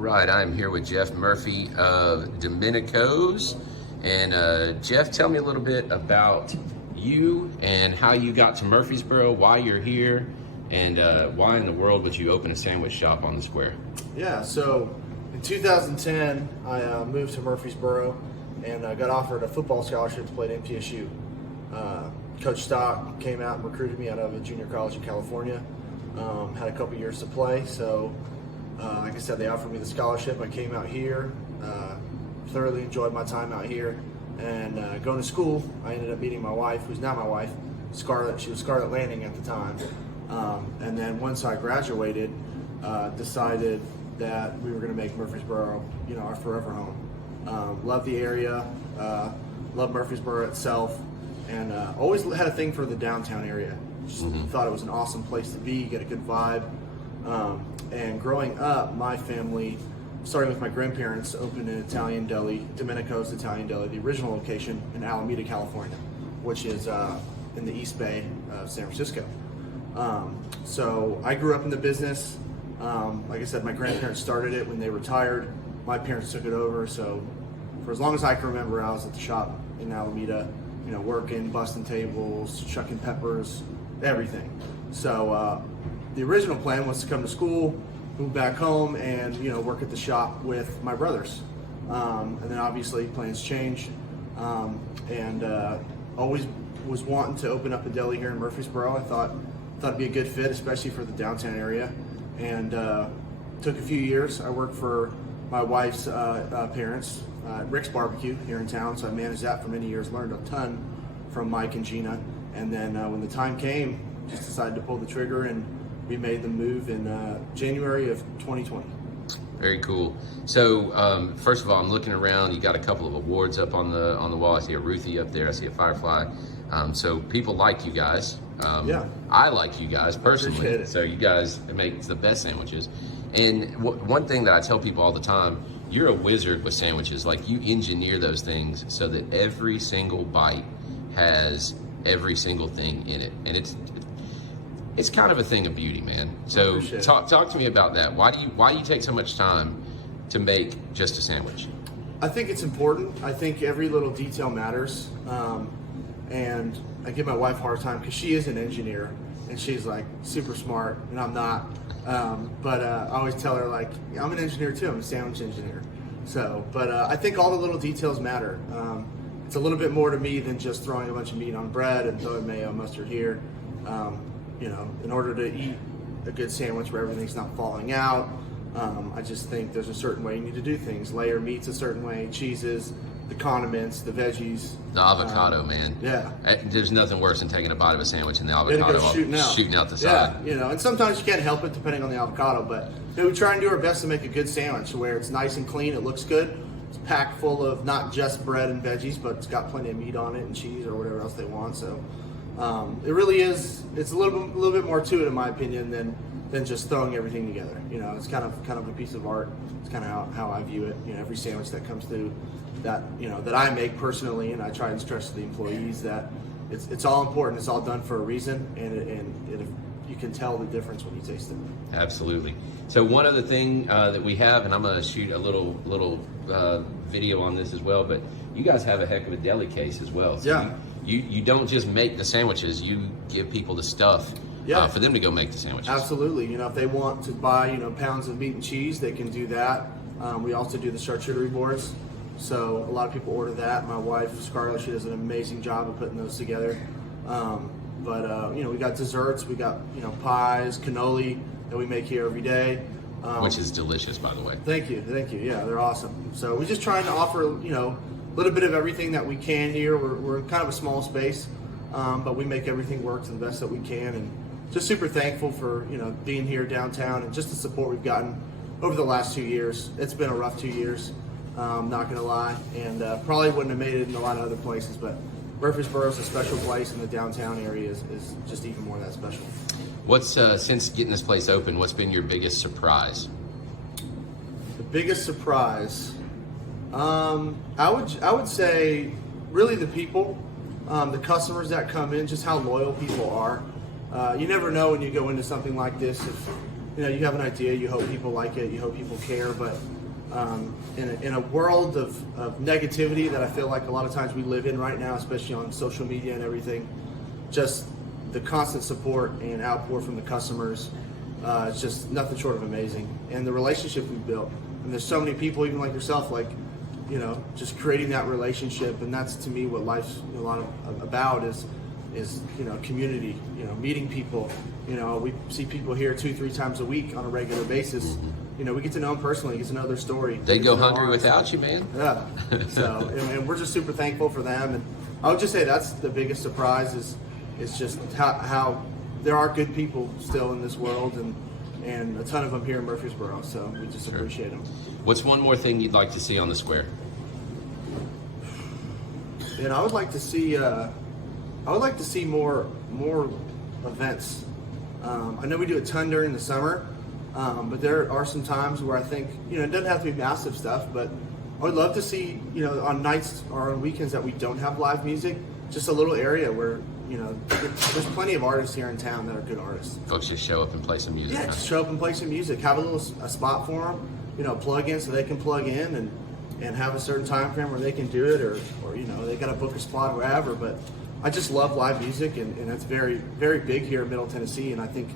right, I'm here with Jeff Murphy of Domenico's. And Jeff, tell me a little bit about you and how you got to Murfreesboro, why you're here, and why in the world would you open a sandwich shop on the square? Yeah, so in 2010, I moved to Murfreesboro and got offered a football scholarship to play at MTSU. Coach Stock came out and recruited me out of a junior college in California. Had a couple years to play, so like I said, they offered me the scholarship. I came out here, thoroughly enjoyed my time out here, and going to school, I ended up meeting my wife, who's now my wife, Scarlett. She was Scarlett Landing at the time. And then once I graduated, decided that we were going to make Murfreesboro, our forever home. Love the area, love Murfreesboro itself, and always had a thing for the downtown area. Just thought it was an awesome place to be, get a good vibe. And growing up, my family, starting with my grandparents, opened an Italian deli, Domenico's Italian Deli, the original location in Alameda, California, which is in the East Bay of San Francisco. So I grew up in the business. Like I said, my grandparents started it when they retired. My parents took it over. So for as long as I can remember, I was at the shop in Alameda, working, busting tables, chucking peppers, everything. So the original plan was to come to school, move back home, and work at the shop with my brothers. And then obviously plans change, and always was wanting to open up a deli here in Murfreesboro. I thought it'd be a good fit, especially for the downtown area. And took a few years. I worked for my wife's parents, Rick's Barbecue here in town, so I managed that for many years, learned a ton from Mike and Gina. And then when the time came, just decided to pull the trigger, and we made the move in January of 2020. Very cool. So first of all, I'm looking around. You got a couple of awards up on the wall. I see a Ruthie up there. I see a Firefly. So people like you guys. Yeah. I like you guys personally. So you guys make the best sandwiches. And one thing that I tell people all the time, you're a wizard with sandwiches. Like, you engineer those things so that every single bite has every single thing in it, and it's kind of a thing of beauty, man. So talk to me about that. Why do you take so much time to make just a sandwich? I think it's important. I think every little detail matters. And I give my wife a hard time because she is an engineer and she's like super smart and I'm not. But I always tell her, like, I'm an engineer too. I'm a sandwich engineer. So, but I think all the little details matter. It's a little bit more to me than just throwing a bunch of meat on bread and throwing mayo, mustard here. In order to eat a good sandwich where everything's not falling out, I just think there's a certain way you need to do things. Layer meats a certain way, cheeses, the condiments, the veggies. The avocado, man. Yeah. There's nothing worse than taking a bite of a sandwich and the avocado shooting out the side. Yeah, and sometimes you can't help it depending on the avocado, but we try and do our best to make a good sandwich where it's nice and clean, it looks good. It's packed full of not just bread and veggies, but it's got plenty of meat on it and cheese or whatever else they want. So it really is. It's a little bit more to it, in my opinion, than just throwing everything together. It's kind of a piece of art. It's kind of how I view it. Every sandwich that comes through that I make personally, and I try and stress to the employees that it's all important. It's all done for a reason, and you can tell the difference when you taste it. Absolutely. So one other thing that we have, and I'm going to shoot a little video on this as well, but you guys have a heck of a deli case as well. So yeah. You don't just make the sandwiches, you give people the stuff for them to go make the sandwiches. Absolutely. If they want to buy, pounds of meat and cheese, they can do that. We also do the charcuterie boards. So a lot of people order that. My wife, Scarlett, she does an amazing job of putting those together. But we got desserts, we got, pies, cannoli that we make here every day. Which is delicious, by the way. Thank you. Yeah, they're awesome. So we're just trying to offer, a little bit of everything that we can here. We're in kind of a small space, but we make everything work to the best that we can. And just super thankful for, being here downtown and just the support we've gotten over the last 2 years. It's been a rough 2 years, not gonna lie, and probably wouldn't have made it in a lot of other places, but Murfreesboro is a special place, and the downtown area is just even more that special. What's since getting this place open, what's been your biggest surprise? The biggest surprise, I would say really the people, the customers that come in, just how loyal people are. You never know when you go into something like this you know, you have an idea, you hope people like it, you hope people care, but in a world of negativity that I feel like a lot of times we live in right now, especially on social media and everything, just the constant support and outpour from the customers, it's just nothing short of amazing. And the relationship we've built, and there's so many people, even like yourself, like, you know, just creating that relationship, and that's to me what life's a lot about is you know, community, you know, meeting people. You know, we see people here 2-3 times a week on a regular basis. You know, we get to know them personally, get to know their story. They go hungry without you, man. Yeah. So, and we're just super thankful for them. And I would just say that's the biggest surprise is just how there are good people still in this world, and a ton of them here in Murfreesboro. So we just appreciate them. What's one more thing you'd like to see on the square? And I would like to see more events. I know we do a ton during the summer, but there are some times where I think, you know, it doesn't have to be massive stuff, but I would love to see, you know, on nights or on weekends that we don't have live music, just a little area where, you know, there's plenty of artists here in town that are good artists. Folks just show up and play some music. Yeah, just show up and play some music. Have a spot for them, you know, plug in so they can plug in and have a certain time frame where they can do it, or you know, they got to book a spot or whatever. But I just love live music, and that's very, very big here in Middle Tennessee. And I think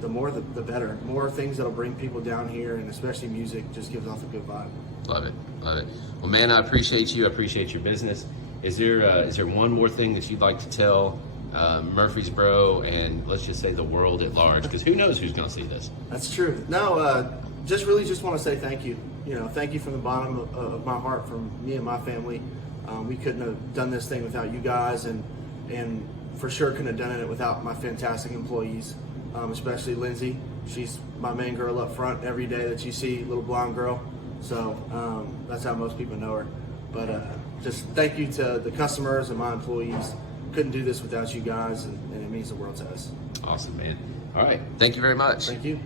the more the better. More things that'll bring people down here, and especially music, just gives off a good vibe. Love it, love it. Well, man, I appreciate you. I appreciate your business. Is there one more thing that you'd like to tell Murfreesboro and let's just say the world at large? Because who knows who's going to see this? That's true. No, just want to say thank you. You know, thank you from the bottom of my heart, from me and my family. We couldn't have done this thing without you guys, and for sure couldn't have done it without my fantastic employees, especially Lindsay. She's my main girl up front every day that you see, little blonde girl. So that's how most people know her. But just thank you to the customers and my employees. Couldn't do this without you guys, and it means the world to us. Awesome, man. All right. Thank you very much. Thank you.